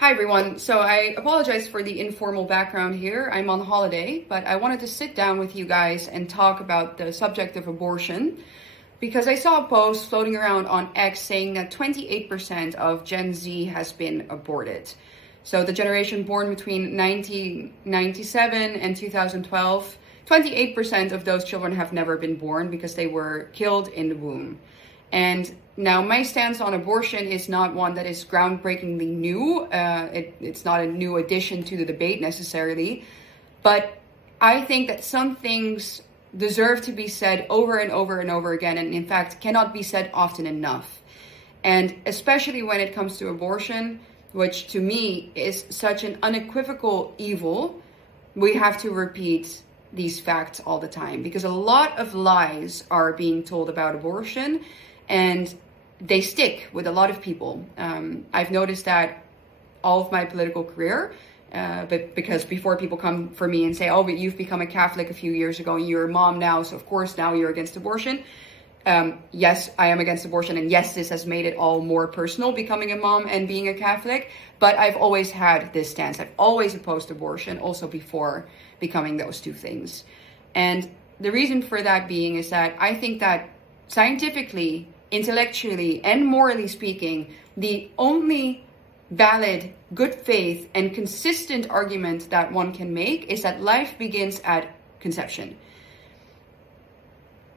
Hi everyone. So I apologize for the informal background here. I'm on holiday, but I wanted to sit down with you guys and talk about the subject of abortion because I saw a post floating around on X saying that 28% of Gen Z has been aborted. So the generation born between 1997 and 2012, 28% of those children have never been born because they were killed in the womb. And now my stance on abortion is not one that is groundbreakingly new. It's not a new addition to the debate necessarily. But I think that some things deserve to be said over and over and over again, and in fact cannot be said often enough. And especially when it comes to abortion, which to me is such an unequivocal evil, we have to repeat these facts all the time because a lot of lies are being told about abortion. And they stick with a lot of people. I've noticed that all of my political career, but because before people come for me and say, oh, but you've become a Catholic a few years ago and you're a mom now, so of course now you're against abortion. Yes, I am against abortion, and yes, this has made it all more personal, becoming a mom and being a Catholic, but I've always had this stance. I've always opposed abortion, also before becoming those two things. And the reason for that being is that I think that scientifically, intellectually, and morally speaking, the only valid, good faith, and consistent argument that one can make is that life begins at conception.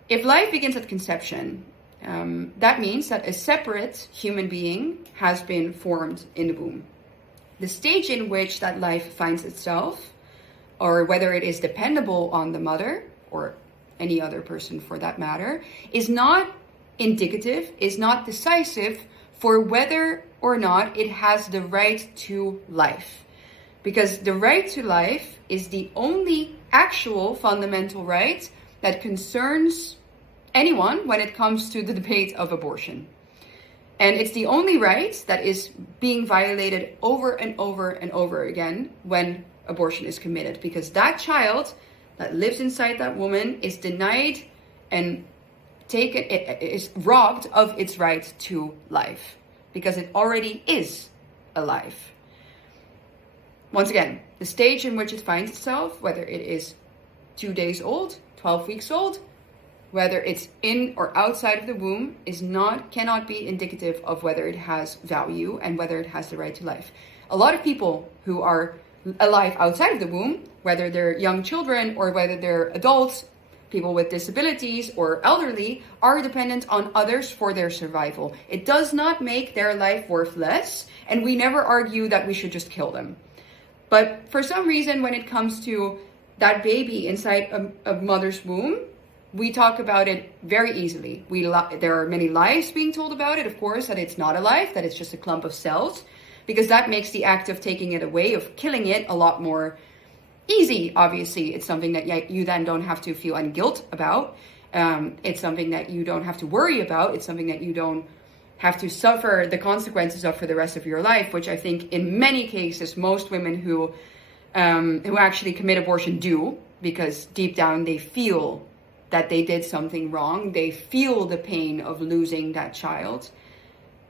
If life begins at conception, that means that a separate human being has been formed in the womb. The stage in which that life finds itself, or whether it is dependable on the mother, or any other person for that matter, is not indicative, is not decisive for whether or not it has the right to life. Because the right to life is the only actual fundamental right that concerns anyone when it comes to the debate of abortion. And it's the only right that is being violated over and over and over again when abortion is committed, because that child that lives inside that woman is denied and is robbed of its right to life because it already is alive. Once again, the stage in which it finds itself, whether it is 2 days old, 12 weeks old, whether it's in or outside of the womb, cannot be indicative of whether it has value and whether it has the right to life. A lot of people who are alive outside of the womb, whether they're young children or whether they're adults, people with disabilities or elderly, are dependent on others for their survival. It does not make their life worth less, and we never argue that we should just kill them. But for some reason, when it comes to that baby inside a mother's womb, we talk about it very easily. There are many lies being told about it, of course, that it's not alive, that it's just a clump of cells, because that makes the act of taking it away, of killing it, a lot more easy. Obviously, it's something that you then don't have to feel any guilt about. It's something that you don't have to worry about. It's something that you don't have to suffer the consequences of for the rest of your life, which I think in many cases, most women who actually commit abortion do, because deep down they feel that they did something wrong. They feel the pain of losing that child.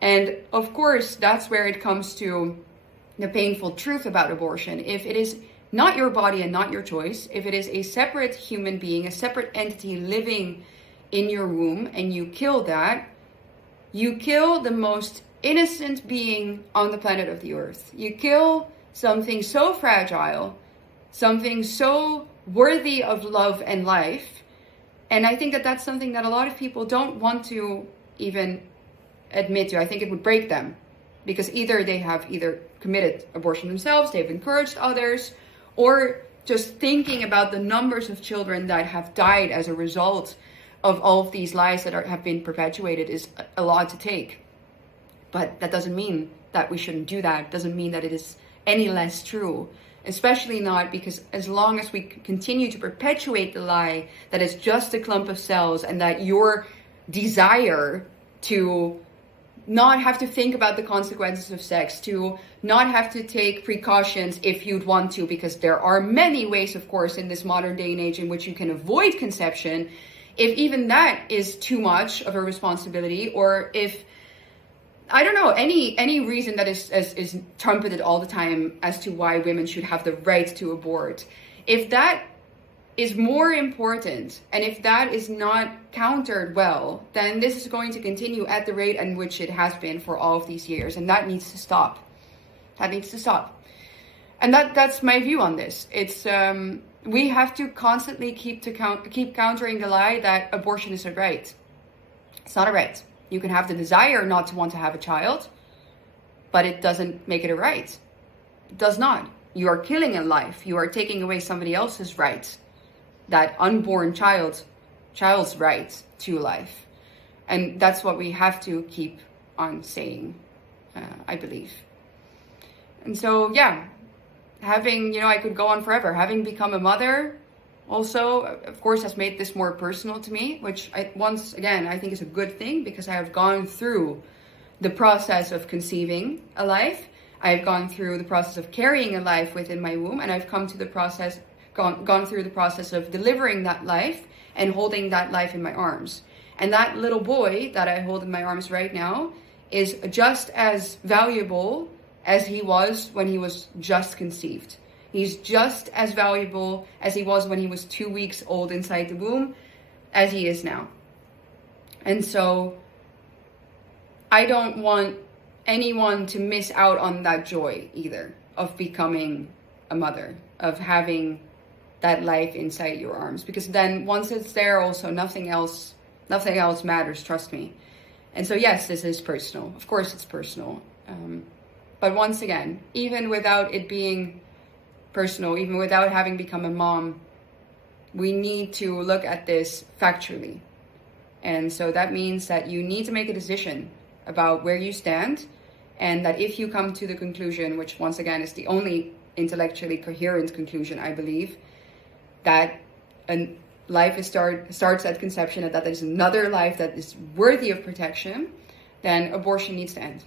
And of course, that's where it comes to the painful truth about abortion. If it is not your body and not your choice, if it is a separate human being, a separate entity living in your womb, and you kill that, you kill the most innocent being on the planet of the earth. You kill something so fragile, something so worthy of love and life. And I think that that's something that a lot of people don't want to even admit to. I think it would break them because either they have committed abortion themselves, they've encouraged others, or just thinking about the numbers of children that have died as a result of all of these lies that have been perpetuated is a lot to take. But that doesn't mean that we shouldn't do that. It doesn't mean that it is any less true. Especially not because as long as we continue to perpetuate the lie that it's just a clump of cells and that your desire to not have to think about the consequences of sex, to not have to take precautions if you'd want to, because there are many ways, of course, in this modern day and age in which you can avoid conception. If even that is too much of a responsibility, or if I don't know, any reason that is trumpeted all the time as to why women should have the right to abort. If that is more important, and if that is not countered well, then this is going to continue at the rate in which it has been for all of these years, and that needs to stop. That needs to stop. And that's my view on this. It's we have to constantly keep countering the lie that abortion is a right. It's not a right. You can have the desire not to want to have a child, but it doesn't make it a right. It does not. You are killing a life. You are taking away somebody else's right. That unborn child's right to life. And that's what we have to keep on saying, I believe. And so, yeah, having, I could go on forever. Having become a mother also, of course, has made this more personal to me, which once again, I think is a good thing, because I have gone through the process of conceiving a life. I've gone through the process of carrying a life within my womb, and I've come to the process gone through the process of delivering that life and holding that life in my arms. And that little boy that I hold in my arms right now is just as valuable as he was when he was just conceived. He's just as valuable as he was when he was 2 weeks old inside the womb as he is now. And so I don't want anyone to miss out on that joy either, of becoming a mother, of having that life inside your arms, because then once it's there, also nothing else matters, trust me. And so yes, this is personal. Of course it's personal. But once again, even without it being personal, even without having become a mom, we need to look at this factually. And so that means that you need to make a decision about where you stand, and that if you come to the conclusion, which once again is the only intellectually coherent conclusion, I believe, that a life starts at conception, and that there's another life that is worthy of protection, then abortion needs to end.